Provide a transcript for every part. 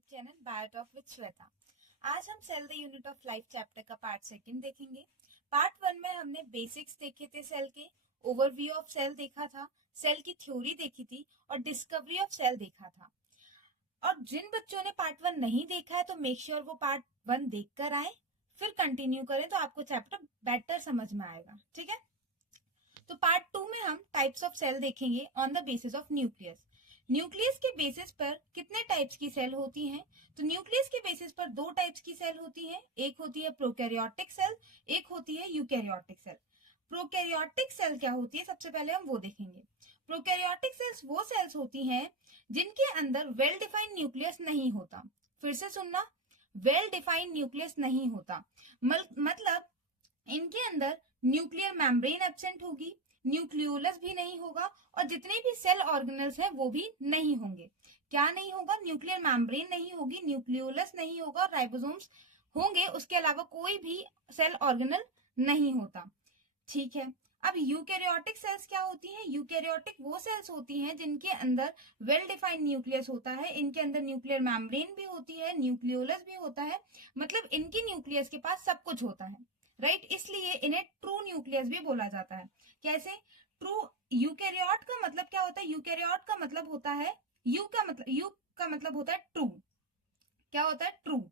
YouTube channel Biotalk with Shweta. आज हम cell the unit of life chapter का part second देखेंगे। पार्ट वन में हमने बेसिक्स देखे थे सेल के, ओवरव्यू ऑफ सेल देखा था, सेल की थ्योरी देखी थी और डिस्कवरी ऑफ सेल देखा था। और जिन बच्चों ने पार्ट वन नहीं देखा है तो मेक श्योर वो पार्ट वन देख कर आए, फिर कंटिन्यू करें तो आपको चैप्टर बेटर समझ में आएगा। ठीक है, तो पार्ट टू में हम टाइप्स ऑफ सेल देखेंगे on the basis of nucleus. Nucleus के बेसिस पर कितने टाइप्स की सेल होती हैं? तो न्यूक्लियस के बेसिस पर दो टाइप्स की सेल होती हैं, एक होती है प्रोकैरियोटिक सेल, एक होती है यूकैरियोटिक सेल। प्रोकैरियोटिक सेल क्या होती है, सबसे पहले हम वो देखेंगे। प्रोकैरियोटिक सेल्स वो सेल्स होती हैं जिनके अंदर वेल डिफाइंड न्यूक्लियस नहीं होता। फिर से सुनना, वेल डिफाइंड न्यूक्लियस नहीं होता मतलब इनके अंदर न्यूक्लियर मेम्ब्रेन एब्सेंट होगी, न्यूक्लियोलस भी नहीं होगा और जितने भी सेल ऑर्गेनल्स हैं वो भी नहीं होंगे। क्या नहीं होगा? न्यूक्लियर मेम्ब्रेन नहीं होगी, न्यूक्लियोलस नहीं होगा और राइबोसोम्स होंगे, उसके अलावा कोई भी सेल ऑर्गेनल नहीं होता। ठीक है, अब यूकैरियोटिक सेल्स क्या होती हैं? यूकैरियोटिक वो सेल्स होती हैं जिनके अंदर वेल डिफाइंड न्यूक्लियस होता है, इनके अंदर न्यूक्लियर मेम्ब्रेन भी होती है, न्यूक्लियोलस भी होता है, मतलब इनकी न्यूक्लियस के पास सब कुछ होता है, राइट? इसलिए इन्हें ट्रू न्यूक्लियस भी बोला जाता है। कैसे? ट्रू यूकैरियोट का मतलब क्या होता है? यूकैरियोट का मतलब होता है यू का मतलब होता है ट्रू। क्या होता है? ट्रू।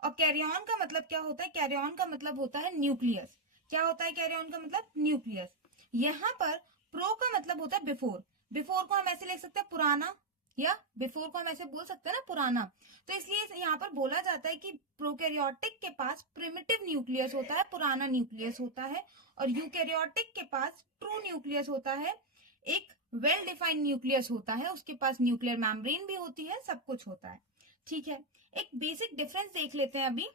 और कैरियन का मतलब क्या होता है? कैरियन का मतलब होता है न्यूक्लियस। क्या होता है कैरियन का मतलब? न्यूक्लियस। यहाँ पर प्रो का मतलब होता है बिफोर। बिफोर को हम ऐसे लिख सकते हैं पुराना, या बिफोर को हम ऐसे बोल सकते हैं ना पुराना। तो इसलिए यहाँ पर बोला जाता है कि प्रोकैरियोटिक के पास प्रिमिटिव न्यूक्लियस होता है, पुराना न्यूक्लियस होता है, और यूकैरियोटिक के पास ट्रू न्यूक्लियस होता है, एक वेल डिफाइंड न्यूक्लियस होता है, उसके पास न्यूक्लियर मेम्ब्रेन भी होती है, सब कुछ होता है। ठीक है, एक बेसिक डिफरेंस देख लेते हैं अभी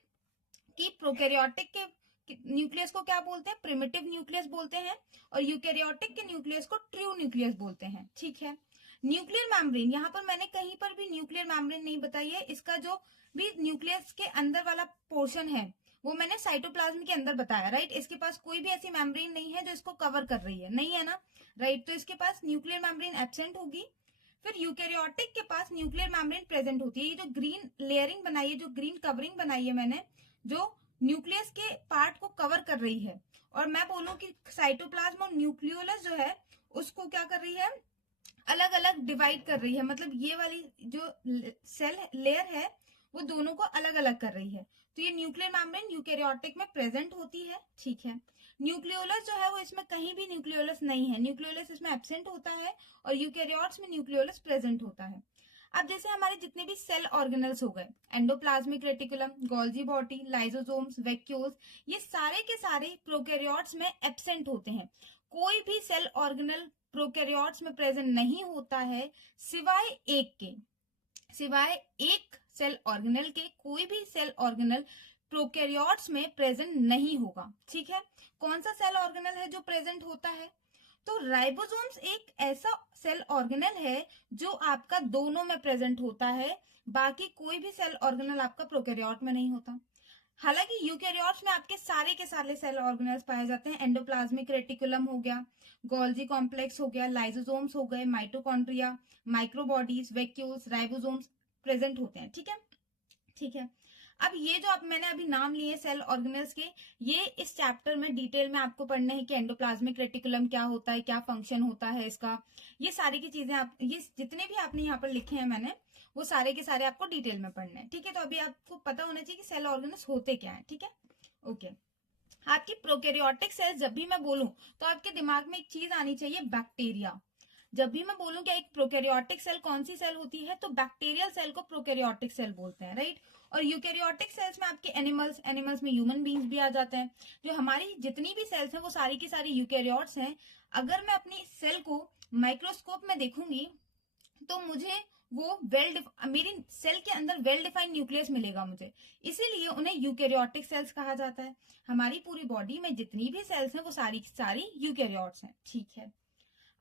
कि प्रोकैरियोटिक के न्यूक्लियस को क्या बोलते हैं? प्रिमिटिव न्यूक्लियस बोलते हैं, और यूकैरियोटिक के न्यूक्लियस को ट्रू न्यूक्लियस बोलते हैं। ठीक है, न्यूक्लियर मेम्ब्रेन, यहाँ पर मैंने कहीं पर भी न्यूक्लियर मेम्ब्रेन नहीं बताई है, इसका जो भी न्यूक्लियस के अंदर वाला पोर्शन है वो मैंने साइटोप्लाज्म के अंदर बताया, राइट? इसके पास कोई भी ऐसी मेम्ब्रेन नहीं है जो इसको कवर कर रही है, नहीं है ना, राइट? तो इसके पास न्यूक्लियर मेम्ब्रेन एब्सेंट होगी। फिर यूकैरियोटिक के पास न्यूक्लियर मेम्ब्रेन प्रेजेंट होती है। ये जो ग्रीन लेयरिंग बनाई है, जो ग्रीन कवरिंग बनाई है मैंने, जो न्यूक्लियस के पार्ट को कवर कर रही है, और मैं बोलूं कि साइटोप्लाज्म और न्यूक्लियोलस जो है उसको क्या कर रही है? अलग अलग डिवाइड कर रही है, मतलब ये वाली जो सेल लेयर है वो दोनों को अलग अलग कर रही है। तो ये न्यूक्लियर मेम्ब्रेन यूकैरियोटिक में प्रेजेंट होती है। ठीक है, न्यूक्लियोलस जो है वो इसमें कहीं भी न्यूक्लियोलस नहीं है, न्यूक्लियोलस इसमें एब्सेंट होता है, और यूकैरियोट्स में न्यूक्लियोलस प्रेजेंट होता है। अब जैसे हमारे जितने भी सेल ऑर्गेनल्स हो गए, endoplasmic reticulum, Golgi body, lysosomes, vacuoles, ये सारे के सारे प्रोकैरियोट्स में एब्सेंट होते हैं। कोई भी सेल ऑर्गेनल प्रोकैरियोट्स में प्रेजेंट नहीं होता है सिवाय एक के। सिवाय एक सेल ऑर्गेनल के कोई भी सेल ऑर्गेनल प्रोकैरियोट्स में प्रेजेंट नहीं होगा। ठीक है, कौन सा सेल ऑर्गेनल है जो प्रेजेंट होता है? तो राइबोसोम्स एक ऐसा सेल ऑर्गेनल है जो आपका दोनों में प्रेजेंट होता है, बाकी कोई भी सेल ऑर्गेनल आपका प्रोकैरियोट में नहीं होता। हालांकि यूकैरियोट्स में आपके सारे के सारे सेल ऑर्गेनल्स पाए जाते हैं। एंडोप्लाज्मिक रेटिकुलम हो गया, गोल्जी कॉम्प्लेक्स हो गया, लाइसोसोम्स हो गए, mitochondria, microbodies, vacuoles, ribosomes present होते हैं। ठीक है, ठीक है। अब ये जो मैंने अभी नाम लिए सेल ऑर्गेनल्स के, ये इस चैप्टर में डिटेल में आपको पढ़ना है कि एंडोप्लाज्मिक रेटिकुलम क्या होता है, क्या फंक्शन होता है इसका, ये सारी की चीजें आप, ये जितने भी आपने यहाँ पर लिखे हैं मैंने, वो सारे के सारे आपको डिटेल में पढ़ने हैं। ठीक है, तो अभी आपको पता होना चाहिए कि सेल ऑर्गेनल्स होते क्या है। ठीक है, ओके। आपकी प्रोकैरियोटिक सेल्स जब भी मैं बोलूं तो आपके दिमाग में एक चीज आनी चाहिए, बैक्टीरिया। जब भी मैं बोलूं कि एक प्रोकैरियोटिक सेल कौन सी सेल होती है, तो बैक्टीरियल सेल को प्रोकैरियोटिक सेल बोलते हैं, राइट? और यूकैरियोटिक सेल्स में आपके एनिमल्स में ह्यूमन बींग्स भी आ जाते हैं। जो हमारी जितनी भी सेल्स हैं वो सारी की सारी यूकैरियोट्स हैं। अगर मैं अपनी सेल को माइक्रोस्कोप में देखूंगी तो मुझे वो मेरी सेल के अंदर वेल डिफाइंड न्यूक्लियस मिलेगा मुझे, इसीलिए उन्हें यूकैरियोटिक सेल्स कहा जाता है। हमारी पूरी बॉडी में जितनी भी सेल्स हैं वो सारी की सारी यूकैरियोट्स हैं। ठीक है,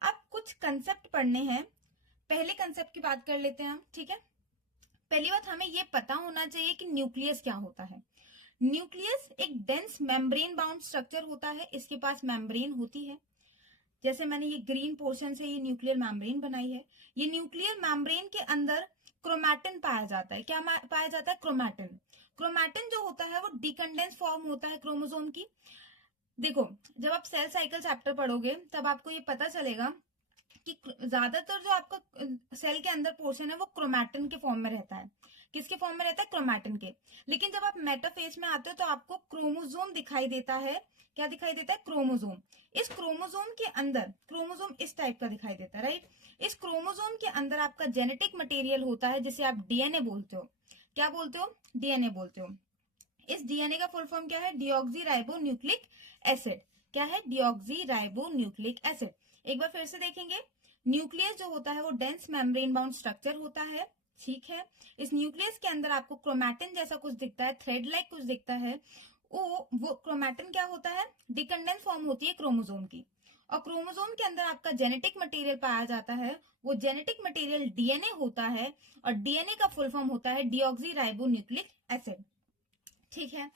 अब कुछ कंसेप्ट पढ़ने हैं। पहले कंसेप्ट की बात कर लेते हैं हम। ठीक है, पहली बात हमें ये पता होना चाहिए कि न्यूक्लियस क्या होता है। न्यूक्लियस एक डेंस मेम्ब्रेन बाउंड स्ट्रक्चर होता है, इसके पास मेम्ब्रेन होती है। जैसे मैंने ये ग्रीन पोर्शन से ये न्यूक्लियर मेम्ब्रेन बनाई है, ये न्यूक्लियर मेम्ब्रेन के अंदर क्रोमैटिन पाया जाता है। क्या पाया जाता है? क्रोमैटिन। क्रोमैटिन जो होता है वो डिकंडेंस फॉर्म होता है क्रोमोसोम की। देखो, जब आप सेल साइकिल चैप्टर पढ़ोगे तब आपको ये पता चलेगा कि ज्यादातर जो आपका सेल के अंदर पोर्शन है वो क्रोमैटिन के फॉर्म में रहता है। किसके फॉर्म में रहता है? क्रोमैटिन के। लेकिन जब आप मेटाफेज में आते हो तो आपको क्रोमोसोम दिखाई देता है। क्या दिखाई देता है? क्रोमोसोम। इस क्रोमोसोम के अंदर, क्रोमोसोम इस टाइप का दिखाई देता है, राइट। इस क्रोमोसोम के अंदर आपका जेनेटिक मटेरियल होता है जिसे आप डीएनए बोलते हो। क्या बोलते हो? डीएनए बोलते हो। इस डीएनए का फुल फॉर्म क्या है? Deoxy ribo nucleic acid. क्या है? Deoxy ribo nucleic acid. एक बार फिर से देखेंगे, न्यूक्लियस जो होता है वो डेंस मेम्ब्रेन बाउंड स्ट्रक्चर होता है, ठीक है। इस न्यूक्लियस के अंदर आपको क्रोमैटिन जैसा कुछ दिखता है, थ्रेड लाइक कुछ दिखता है। वो क्रोमैटिन क्या होता है? डिकंडेंस फॉर्म होती है क्रोमोसोम की। और क्रोमोसोम के अंदर आपका जेनेटिक मटेरियल पाया जाता है, वो जेनेटिक मटेरियल डीएनए होता है, और डीएनए का फुल फॉर्म होता है डीऑक्सी राइबो न्यूक्लिक एसिड, ठीक है।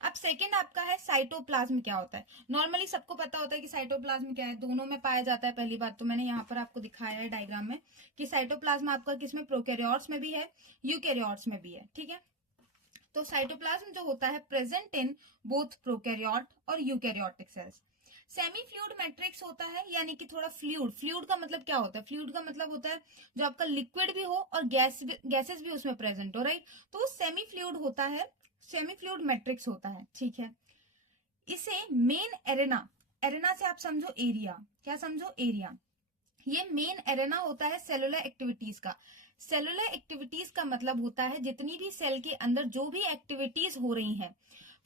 अब सेकंड आपका है साइटोप्लाज्म। क्या होता है? नॉर्मली सबको पता होता है कि साइटोप्लाज्म क्या है, दोनों में पाया जाता है। पहली बात तो मैंने यहाँ पर आपको दिखाया है डायग्राम में कि साइटोप्लाज्म आपका किसमें? प्रोकैरियोट्स में भी है, यूकैरियोट्स में भी है, ठीक है। तो साइटोप्लाज्म जो होता है प्रेजेंट इन बोथ प्रोकैरियोट और eukaryotic cells. Semi fluid matrix होता है, यानी कि थोड़ा फ्लूइड। फ्लूइड का मतलब क्या होता है? फ्लूइड का मतलब होता है जो आपका लिक्विड भी हो और गैसेस भी उसमें प्रेजेंट हो, राइट। तो वो सेमी फ्लूइड होता है, सेमी फ्लूइड मैट्रिक्स होता है, ठीक है। इसे मेन एरेना, एरेना से आप समझो एरिया। क्या समझो? एरिया। ये मेन एरेना होता है सेलुलर एक्टिविटीज का। सेलुलर एक्टिविटीज का मतलब होता है जितनी भी सेल के अंदर जो भी एक्टिविटीज हो रही हैं,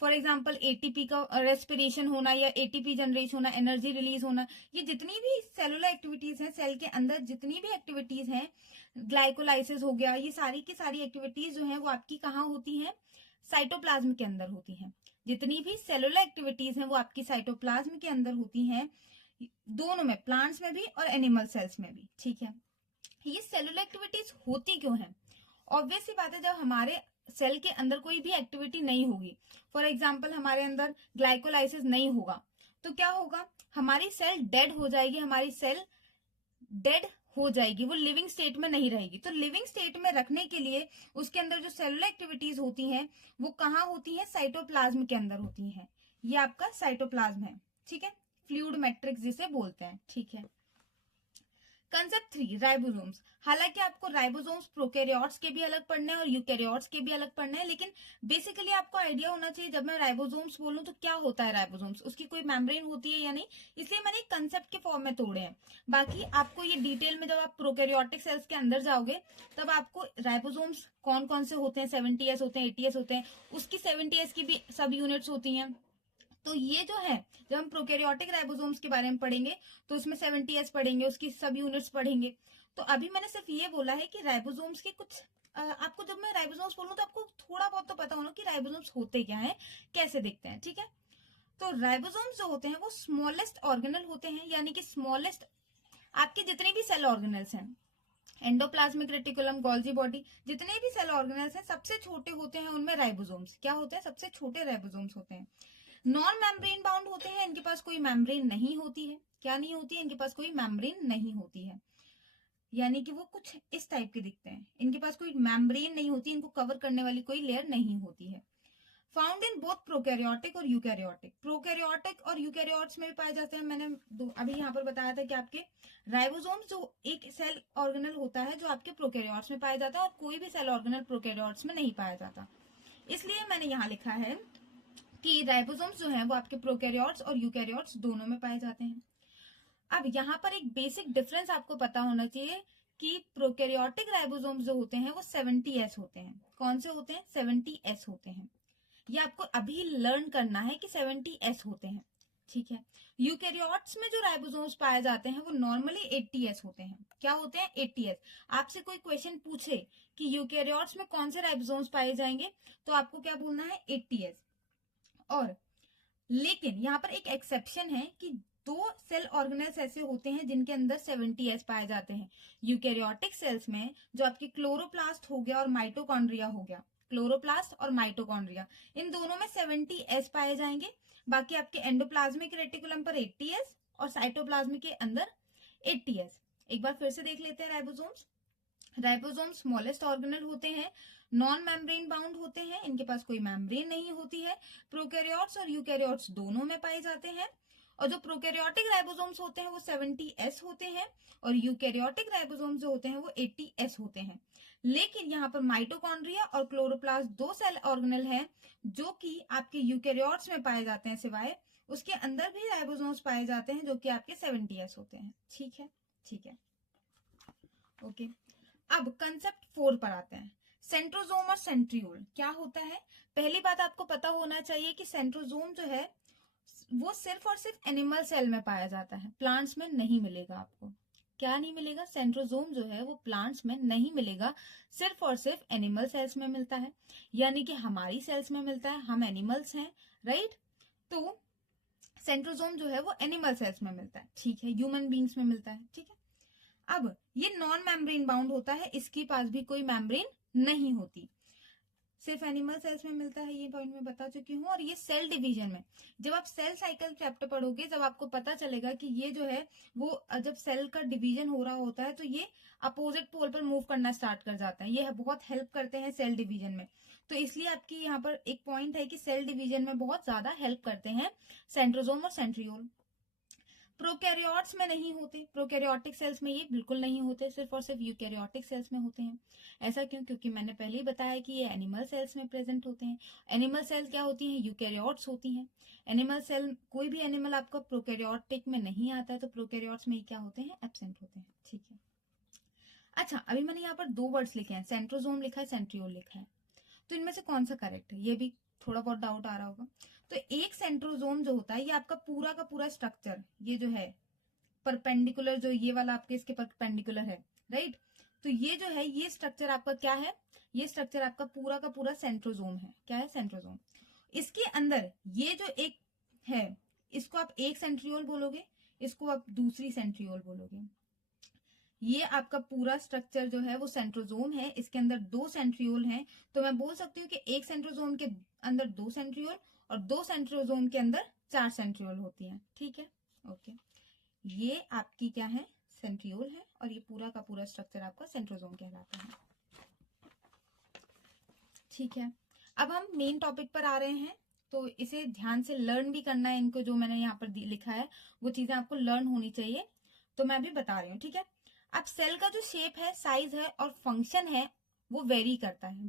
फॉर एग्जाम्पल एटीपी का रेस्पिरेशन होना या एटीपी जनरेट होना, एनर्जी रिलीज होना, ये जितनी भी सेलुलर एक्टिविटीज हैं, सेल के अंदर जितनी भी एक्टिविटीज हैं, ग्लाइकोलाइसिस हो गया, ये सारी की सारी एक्टिविटीज जो है वो आपकी कहाँ होती हैं? साइटोप्लाज्म के अंदर होती हैं। जितनी भी सेलुलर एक्टिविटीज हैं वो आपकी साइटोप्लाज्म के अंदर होती हैं, दोनों में, प्लांट्स में भी और एनिमल सेल्स में भी, ठीक है। ये सेलुलर एक्टिविटीज होती क्यों है? ऑब्वियस सी बात है, जब हमारे सेल के अंदर कोई भी एक्टिविटी नहीं होगी, फॉर एग्जाम्पल हमारे अंदर ग्लाइकोलाइसिस नहीं होगा, तो क्या होगा? हमारी सेल डेड हो जाएगी, हमारी सेल डेड हो जाएगी, वो लिविंग स्टेट में नहीं रहेगी। तो लिविंग स्टेट में रखने के लिए उसके अंदर जो सेलुलर एक्टिविटीज होती हैं वो कहाँ होती हैं? साइटोप्लाज्म के अंदर होती हैं। ये आपका साइटोप्लाज्म है, ठीक है। फ्लूइड मैट्रिक्स जिसे बोलते हैं, ठीक है। Concept 3, ribosomes. हालांकि आपको राइबोसोम्स प्रोकैरियोट्स के भी अलग पढ़ने हैं और यूकैरियोट्स के भी अलग पढ़ने हैं, लेकिन बेसिकली आपको आइडिया होना चाहिए जब मैं राइबोसोम्स बोलूं तो क्या होता है राइबोसोम्स, उसकी कोई मेम्ब्रेन होती है या नहीं, इसलिए मैंने एक कंसेप्ट के फॉर्म में तोड़े हैं। बाकी आपको ये डिटेल में जब आप प्रोकैरियोटिक सेल्स के अंदर जाओगे तब आपको राइबोसोम्स कौन कौन से होते हैं, 70S होते हैं, 80S होते हैं, उसकी 70S की भी सब यूनिट्स होती हैं। तो ये जो है, जब हम प्रोकैरियोटिक राइबोसोम्स के बारे में पढ़ेंगे तो उसमें 70S पढ़ेंगे, उसकी सब यूनिट्स पढ़ेंगे। तो अभी मैंने सिर्फ ये बोला है कि राइबोसोम्स के कुछ आपको, जब मैं राइबोसोम्स बोलूं तो आपको थोड़ा बहुत तो पता होना कि राइबोसोम्स होते क्या हैं, कैसे दिखते हैं, ठीक है। तो राइबोसोम्स जो होते हैं वो स्मॉलेस्ट ऑर्गेनल होते हैं, यानी कि स्मॉलेस्ट आपके जितने भी सेल ऑर्गेनल्स हैं, एंडोप्लाज्मिक रेटिकुलम, गोल्जी बॉडी, जितने भी सेल ऑर्गेनल्स हैं सबसे छोटे होते हैं उनमें राइबोसोम्स। क्या होते हैं? सबसे छोटे राइबोसोम्स होते हैं। नॉन मेम्ब्रेन बाउंड होते हैं, इनके पास कोई मेम्ब्रेन नहीं होती है। क्या नहीं होती है? इनके पास कोई मेम्ब्रेन नहीं होती है, यानी कि वो कुछ इस टाइप के दिखते हैं। इनके पास कोई मेम्ब्रेन नहीं होती, इनको कवर करने वाली कोई लेयर नहीं होती है। फाउंड इन बोथ प्रोकैरियोटिक और यूकैरियोटिक। प्रोकैरियोटिक और यूकैरियोट्स में भी पाए जाते हैं। मैंने अभी यहाँ पर बताया था कि आपके राइबोसोम्स जो एक सेल ऑर्गेनल होता है जो आपके प्रोकैरियोट्स में पाया जाता है, और कोई भी सेल ऑर्गेनल प्रोकैरियोट्स में नहीं पाया जाता। इसलिए मैंने यहाँ लिखा है कि राइबोसोम्स जो हैं वो आपके प्रोकैरियोट्स और यूकैरियोट्स दोनों में पाए जाते हैं। अब यहाँ पर एक बेसिक डिफरेंस आपको पता होना चाहिए कि प्रोकैरियोटिक राइबोसोम्स जो होते हैं वो 70S होते हैं। कौन से होते हैं? 70S होते हैं। ये आपको अभी लर्न करना है कि 70S होते हैं, ठीक है। यूकैरियोट्स में जो राइबोसोम्स पाए जाते हैं वो नॉर्मली 80S होते हैं। क्या होते हैं? 80S। आपसे कोई क्वेश्चन पूछे कि यूकैरियोट्स में कौन से राइबोसोम्स पाए जाएंगे तो आपको क्या बोलना है? 80S। और लेकिन यहाँ पर एक एक्सेप्शन है कि दो सेल ऑर्गेनल्स ऐसे होते हैं जिनके अंदर 70S पाए जाते हैं। यूकैरियोटिक सेल्स में जो आपकी क्लोरोप्लास्ट हो गया और माइटोकॉन्ड्रिया हो गया, क्लोरोप्लास्ट और माइटोकॉन्ड्रिया, इन दोनों में 70S पाए जाएंगे। बाकी आपके एंडोप्लाज्मिक रेटिकुलम पर 80S और साइटोप्लाज्म के अंदर 80s। एक बार फिर से देख लेते हैं राइबोसोम्स। राइबोसोम स्मॉलेस्ट ऑर्गेनल होते हैं, नॉन मेम्ब्रेन बाउंड होते हैं, इनके पास कोई मेम्ब्रेन नहीं होती है, प्रोकैरियोट्स और यूकैरियोट्स दोनों में पाए जाते हैं। और जो प्रोकैरियोटिक राइबोसोम्स होते हैं वो 70s होते हैं और यूकैरियोटिक राइबोसोम्स जो होते हैं वो 80s होते हैं। लेकिन यहाँ पर माइटोकॉन्ड्रिया और क्लोरोप्लास्ट दो सेल ऑर्गेनल हैं जो कि आपके यूकैरियोट्स में पाए जाते हैं, सिवाय उसके अंदर भी राइबोसोम्स पाए जाते हैं जो कि आपके 70s होते हैं। ठीक है, ठीक है, ओके। अब कंसेप्ट 4 पर आते हैं, सेंट्रोजोम और सेंट्रियोल क्या होता है। पहली बात आपको पता होना चाहिए कि सेंट्रोजोम जो है वो सिर्फ और सिर्फ एनिमल सेल में पाया जाता है, प्लांट्स में नहीं मिलेगा आपको। क्या नहीं मिलेगा, सेंट्रोजोम जो है वो प्लांट्स में नहीं मिलेगा, सिर्फ और सिर्फ एनिमल सेल्स में मिलता है, यानी कि हमारी सेल्स में मिलता है, हम एनिमल्स हैं, राइट। तो सेंट्रोजोम जो है वो एनिमल सेल्स में मिलता है, ठीक है, ह्यूमन बींग्स में मिलता है, ठीक है। अब ये नॉन मेम्ब्रेन बाउंड होता है, इसके पास भी कोई मेम्ब्रेन नहीं होती, सिर्फ एनिमल सेल्स में मिलता है, ये पॉइंट मैं बता चुकी हूँ। और ये सेल डिवीजन में, जब आप सेल साइकिल चैप्टर पढ़ोगे जब आपको पता चलेगा कि ये जो है वो जब सेल का डिवीजन हो रहा होता है तो ये अपोजिट पोल पर मूव करना स्टार्ट कर जाता है, ये बहुत हेल्प करते हैं सेल डिवीजन में। तो इसलिए आपकी यहाँ पर एक पॉइंट है कि सेल डिवीजन में बहुत ज्यादा हेल्प करते हैं सेंट्रोजोम और सेंट्रियोल। प्रोकैरियोट्स में नहीं होते, प्रोकैरियोटिक सेल्स में ये बिल्कुल नहीं होते, सिर्फ और सिर्फ यूकैरियोटिक सेल्स में होते हैं। ऐसा क्यों, क्योंकि मैंने पहले ही बताया कि ये एनिमल सेल्स में प्रेजेंट होते हैं। एनिमल सेल क्या होती हैं, यूकैरियोट्स होती हैं। एनिमल सेल, कोई भी एनिमल आपका प्रोकैरियोटिक में नहीं आता है तो प्रोकैरियोट्स में क्या होते हैं, एब्सेंट होते हैं, ठीक है। अच्छा, अभी मैंने यहाँ पर दो वर्ड्स लिखे हैं, सेंट्रोजोम लिखा है, सेंट्रियोल लिखा है, तो इनमें से कौन सा करेक्ट है, ये भी थोड़ा बहुत डाउट आ रहा होगा। तो एक सेंट्रोजोम जो होता है ये आपका पूरा का पूरा स्ट्रक्चर, ये जो है परपेंडिकुलर, जो ये वाला आपके इसके परपेंडिकुलर है, राइट। तो ये जो है ये स्ट्रक्चर आपका क्या है, ये स्ट्रक्चर आपका पूरा का पूरा सेंट्रोजोम है। क्या है, सेंट्रोजोम। इसके अंदर ये जो एक है इसको आप एक सेंट्रियोल बोलोगे, इसको आप दूसरी सेंट्रियोल बोलोगे। ये आपका पूरा स्ट्रक्चर जो है वो सेंट्रोजोम है, इसके अंदर दो सेंट्रियोल हैं, तो मैं बोल सकती हूँ कि एक सेंट्रोजोम के अंदर दो सेंट्रियोल और दो सेंट्रोजोम के अंदर 4 सेंट्रियोल होती हैं, ठीक है, ओके। ये आपकी क्या है, सेंट्रियोल है, और ये पूरा का पूरा स्ट्रक्चर आपका सेंट्रोजोम कहलाता है, ठीक है। अब हम मेन टॉपिक पर आ रहे हैं, तो इसे ध्यान से लर्न भी करना है, इनको जो मैंने यहाँ पर लिखा है वो चीजें आपको लर्न होनी चाहिए, तो मैं अभी बता रही हूँ, ठीक है। अब सेल का जो शेप है, साइज है और फंक्शन है वो वेरी करता है।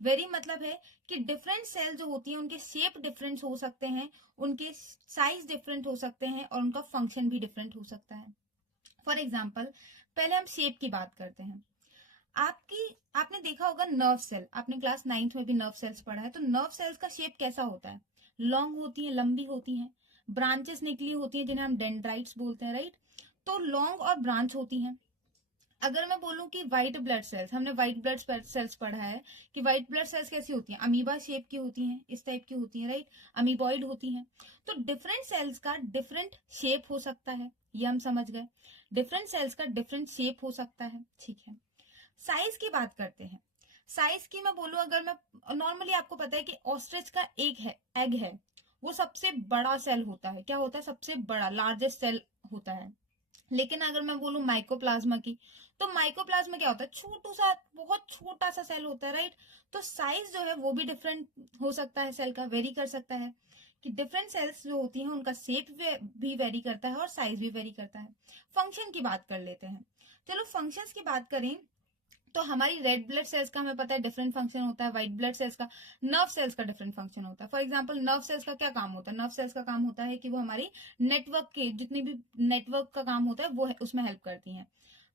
वेरी मतलब है कि डिफरेंट सेल जो होती है उनके शेप डिफरेंट हो सकते हैं, उनके साइज डिफरेंट हो सकते हैं और उनका फंक्शन भी डिफरेंट हो सकता है। फॉर एग्जाम्पल, पहले हम शेप की बात करते हैं। आपने देखा होगा नर्व सेल, आपने क्लास 9th में भी नर्व सेल्स पढ़ा है, तो नर्व सेल्स का शेप कैसा होता है, लॉन्ग होती है, लंबी होती है, ब्रांचेस निकली होती है जिन्हें हम डेंड्राइट्स बोलते हैं, राइट। तो लॉन्ग और ब्रांच होती हैं। अगर मैं बोलूं कि व्हाइट ब्लड सेल्स, हमने व्हाइट ब्लड सेल्स पढ़ा है कि व्हाइट ब्लड सेल्स कैसी होती हैं, अमीबा शेप की होती हैं, इस टाइप की होती हैं, राइट, अमीबॉइड होती हैं। तो डिफरेंट सेल्स का डिफरेंट शेप हो सकता है, ये हम समझ गए, डिफरेंट सेल्स का डिफरेंट शेप हो सकता है, ठीक है। साइज की बात करते हैं। साइज की मैं बोलूं, अगर मैं नॉर्मली, आपको पता है कि ऑस्ट्रिच का एग है वो सबसे बड़ा सेल होता है, क्या होता है, सबसे बड़ा, लार्जेस्ट सेल होता है। लेकिन अगर मैं बोलूं माइकोप्लाज्मा की, तो माइकोप्लाज्मा क्या होता है, छोटू सा, बहुत छोटा सा सेल होता है, राइट। तो साइज जो है वो भी डिफरेंट हो सकता है, सेल का वेरी कर सकता है, कि डिफरेंट सेल्स जो होती हैं उनका शेप भी वेरी करता है और साइज भी वेरी करता है। फंक्शन की बात कर लेते हैं, चलो फंक्शंस की बात करें तो हमारी रेड ब्लड सेल्स का हमें पता है डिफरेंट फंक्शन होता है, व्हाइट ब्लड सेल्स का, नर्व सेल्स का डिफरेंट फंक्शन होता है। फॉर एग्जांपल, नर्व सेल्स का क्या काम होता है, नर्व सेल्स का काम होता है कि वो हमारी नेटवर्क के जितनी भी नेटवर्क का काम होता है वो उसमें हेल्प करती हैं।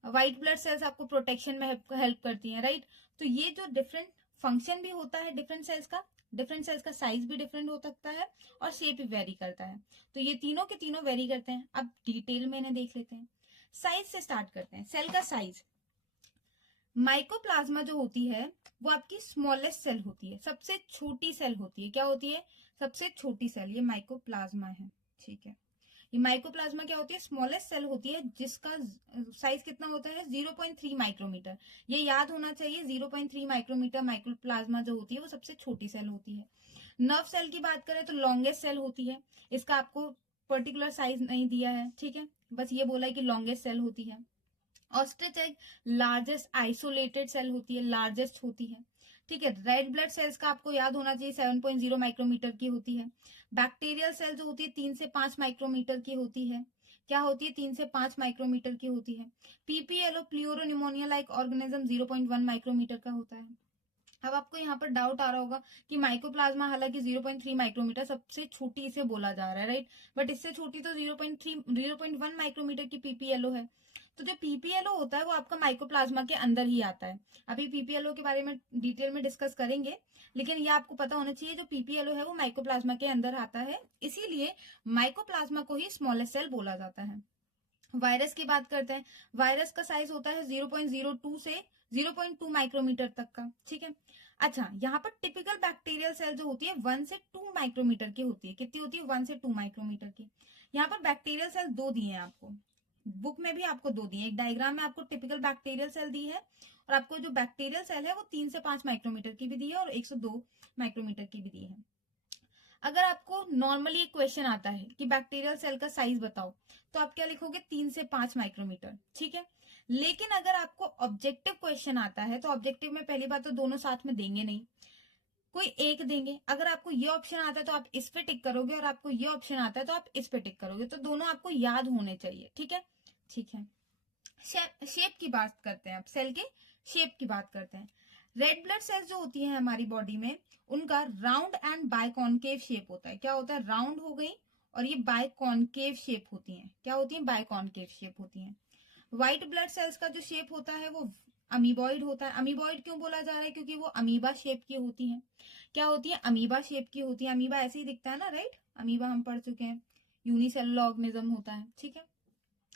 व्हाइट ब्लड सेल्स आपको प्रोटेक्शन में हेल्प करती हैं, राइट। तो ये जो डिफरेंट फंक्शन भी होता है डिफरेंट सेल्स का साइज भी डिफरेंट हो सकता है और शेप भी वेरी करता है। तो ये तीनों के तीनों वेरी करते हैं। अब डिटेल में इन्हें देख लेते हैं। साइज से स्टार्ट करते हैं, सेल का साइज। माइकोप्लाज्मा जो होती है वो आपकी स्मॉलेस्ट सेल होती है, सबसे छोटी सेल होती है। क्या होती है, सबसे छोटी सेल, ये माइकोप्लाज्मा है, ठीक है। ये माइकोप्लाज्मा क्या होती है, स्मॉलेस्ट सेल होती है जिसका साइज कितना होता है, 0.3 माइक्रोमीटर। ये याद होना चाहिए, 0.3 माइक्रोमीटर माइक्रोप्लाज्मा जो होती है वो सबसे छोटी सेल होती है। नर्व सेल की बात करें तो लॉन्गेस्ट सेल होती है, इसका आपको पर्टिकुलर साइज नहीं दिया है, ठीक है, बस ये बोला है कि लॉन्गेस्ट सेल होती है। Ostrich egg largest isolated cell होती है, लार्जेस्ट होती है, ठीक है। रेड ब्लड सेल्स का आपको याद होना चाहिए 7.0 माइक्रोमीटर की होती है। बैक्टीरियल सेल जो होती है 3 से 5 माइक्रोमीटर की होती है। क्या होती है? 3 से 5 माइक्रोमीटर की होती है। PPLO pleuropneumonia like organism 0.1 micrometre का होता है। अब आपको यहाँ पर डाउट आ रहा होगा कि माइकोप्लाज्मा हालांकि 0.3 माइक्रोमीटर सबसे छोटी इसे बोला जा रहा है, राइट, बट इससे छोटी तो 0.1 माइक्रोमीटर की पीपीएलओ है। तो जो पीपीएलओ होता है वो आपका माइकोप्लाज्मा के अंदर ही आता है। अभी पीपीएलओ के बारे में डिटेल में डिस्कस करेंगे, लेकिन ये आपको पता होना चाहिए जो पीपीएलओ है वो माइकोप्लाज्मा के अंदर आता है, इसीलिए माइकोप्लाज्मा को ही स्मॉलेस्ट सेल बोला जाता है। वायरस की बात करते हैं। वायरस का साइज होता है 0.02 से 0.2 माइक्रोमीटर तक का, ठीक है। अच्छा, यहाँ पर टिपिकल बैक्टीरियल सेल जो होती है 1 से 2 माइक्रोमीटर की होती है। कितनी होती है? 1 से 2 माइक्रोमीटर की। यहाँ पर बैक्टीरियल सेल दो दिए हैं आपको, बुक में भी आपको दो दिए। एक डायग्राम में आपको टिपिकल बैक्टीरियल सेल दी है, और आपको जो बैक्टीरियल सेल है वो 3 से 5 माइक्रोमीटर की भी दी है और 102 माइक्रोमीटर की भी दी है। अगर आपको नॉर्मली एक क्वेश्चन आता है कि बैक्टीरियल सेल का साइज बताओ, तो आप क्या लिखोगे? 3 से 5 माइक्रोमीटर, ठीक है। लेकिन अगर आपको ऑब्जेक्टिव क्वेश्चन आता है, तो ऑब्जेक्टिव में पहली बात तो दोनों साथ में देंगे नहीं, कोई एक देंगे। अगर आपको ये ऑप्शन आता है तो आप इस पे टिक करोगे, और आपको ये ऑप्शन आता है तो आप इस पे टिक करोगे, तो दोनों आपको याद होने चाहिए, ठीक है। ठीक है, शेप की बात करते हैं, अब सेल के शेप की बात करते हैं। रेड ब्लड सेल्स जो होती है हमारी बॉडी में, उनका राउंड एंड बायकॉन्केव शेप होता है। क्या होता है? राउंड हो गई, और ये बायकॉन्केव शेप होती हैं। क्या होती है? बायकॉन्केव शेप होती हैं। व्हाइट ब्लड सेल्स का जो शेप होता है वो अमीबॉइड होता है। अमीबॉइड क्यों बोला जा रहा है? क्योंकि वो अमीबा शेप की होती है। क्या होती है? अमीबा शेप की होती है। अमीबा ऐसे ही दिखता है ना, राइट। अमीबा हम पढ़ चुके हैं, यूनिसेलुलर ऑर्गेनिज्म होता है, ठीक है।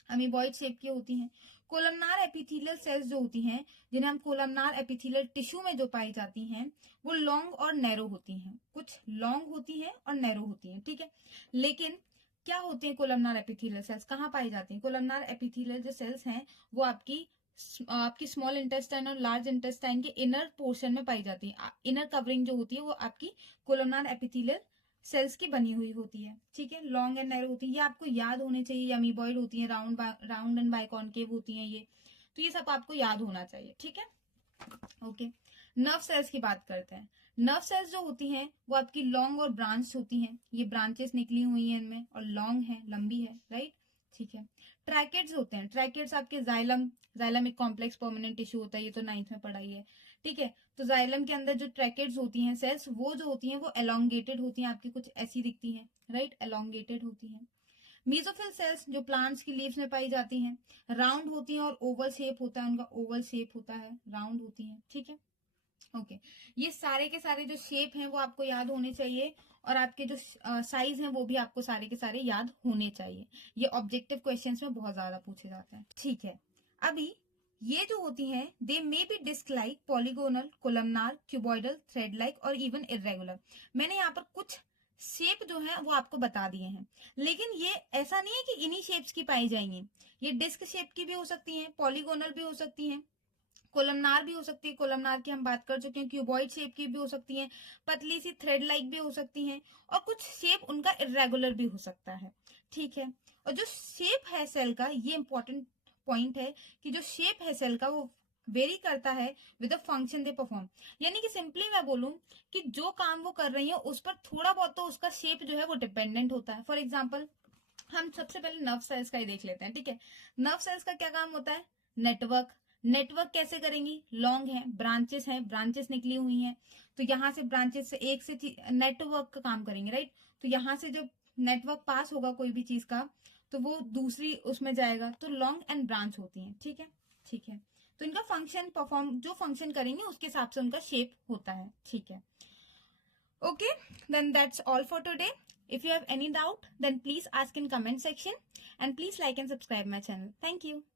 अमीबॉइड शेप की होती हैं। कोलमनार एपिथेलियल सेल्स जो होती हैं, जिन्हें हम कोलमनार एपिथेलियल टिश्यू में जो पाई जाती हैं, वो लॉन्ग और नैरो होती हैं। कुछ लॉन्ग होती हैं और नैरो होती हैं, ठीक है। लेकिन क्या होती है कोलमनार एपिथेलियल सेल्स? कहाँ पाई जाती हैं? कोलमनार एपिथेलियल जो सेल्स हैं वो आपकी स्मॉल इंटेस्टाइन और लार्ज इंटेस्टाइन के इनर पोर्शन में पाई जाती है। इनर कवरिंग जो होती है वो आपकी कोलमनार एपिथेलियल सेल्स की बनी हुई होती है, ठीक है। लॉन्ग एंड नैरो होती है, ये आपको याद होने चाहिए। ये अमीबॉइड होती है, राउंड एंड बाइकॉन्केव होती हैं ये, तो ये सब आपको याद होना चाहिए, ठीक है। ओके, नर्व सेल्स की बात करते हैं। नर्व सेल्स जो होती हैं वो आपकी लॉन्ग और ब्रांच होती हैं। ये ब्रांचेस निकली हुई हैं इनमें, और लॉन्ग है, लंबी है, राइट, ठीक है। ट्रैकेट्स होते हैं। ट्रैकेट्स आपके जाइलम एक कॉम्प्लेक्स परमानेंट टिश्यू होता है, ये तो 9th में पढ़ाई है, ठीक है। तो जाइलम के अंदर जो ट्रैकेट्स होती हैं सेल्स, वो जो होती हैं वो एलोंगेटेड होती हैं, आपकी कुछ ऐसी दिखती हैं, राइट, एलोंगेटेड होती हैं। मीजोफिल सेल्स जो प्लांट्स की लीव्स में पाई जाती हैं, राउंड होती हैं और ओवल शेप होता है उनका, ओवल शेप होता है, राउंड होती हैं, ठीक है। ओके, ये सारे के सारे जो शेप हैं वो आपको याद होने चाहिए, और आपके जो साइज हैं वो भी आपको सारे के सारे याद होने चाहिए। ये ऑब्जेक्टिव क्वेश्चंस में बहुत ज्यादा पूछे जाते हैं, ठीक है। अभी ये जो होती हैं, they may be disc like, polygonal, columnar, cuboidal, thread like और इवन इरेगुलर। मैंने यहाँ पर कुछ शेप जो है वो आपको बता दिए हैं, लेकिन ये ऐसा नहीं है कि इन्हीं शेप्स की पाई जाएंगी। ये डिस्क शेप की भी हो सकती हैं, पॉलीगोनल भी हो सकती हैं, कोलमनार भी हो सकती है, कोलमनार की हम बात कर चुके हैं, क्यूबॉइड शेप की भी हो सकती है, पतली सी थ्रेड लाइक भी हो सकती हैं, और कुछ शेप उनका इरेगुलर भी हो सकता है, ठीक है। और जो शेप है सेल का, ये इंपॉर्टेंट पॉइंट है कि जो शेप है सेल का वो वेरी करता है with the function they perform. यानी कि सिंपली मैं बोलूं कि जो काम वो कर रही है उस पर थोड़ा बहुत तो उसका शेप जो है वो डिपेंडेंट होता है। फॉर एग्जाम्पल, हम सबसे पहले नर्व सेल्स का ही देख लेते हैं, ठीक है। नर्व सेल्स का क्या काम होता है? नेटवर्क कैसे करेंगी? लॉन्ग है, ब्रांचेस हैं, ब्रांचेस निकली हुई हैं, तो यहाँ से ब्रांचेस से एक से नेटवर्क का काम करेंगे, राइट। तो यहाँ से जब नेटवर्क पास होगा कोई भी चीज का, तो वो दूसरी उसमें जाएगा, तो लॉन्ग एंड ब्रांच होती हैं, ठीक है, ठीक है। तो इनका फंक्शन परफॉर्म, जो फंक्शन करेंगे उसके हिसाब से उनका शेप होता है, ठीक है। Okay, then that's all for today. If you have any doubt, then please ask in comment section, and please like and subscribe my channel. Thank you.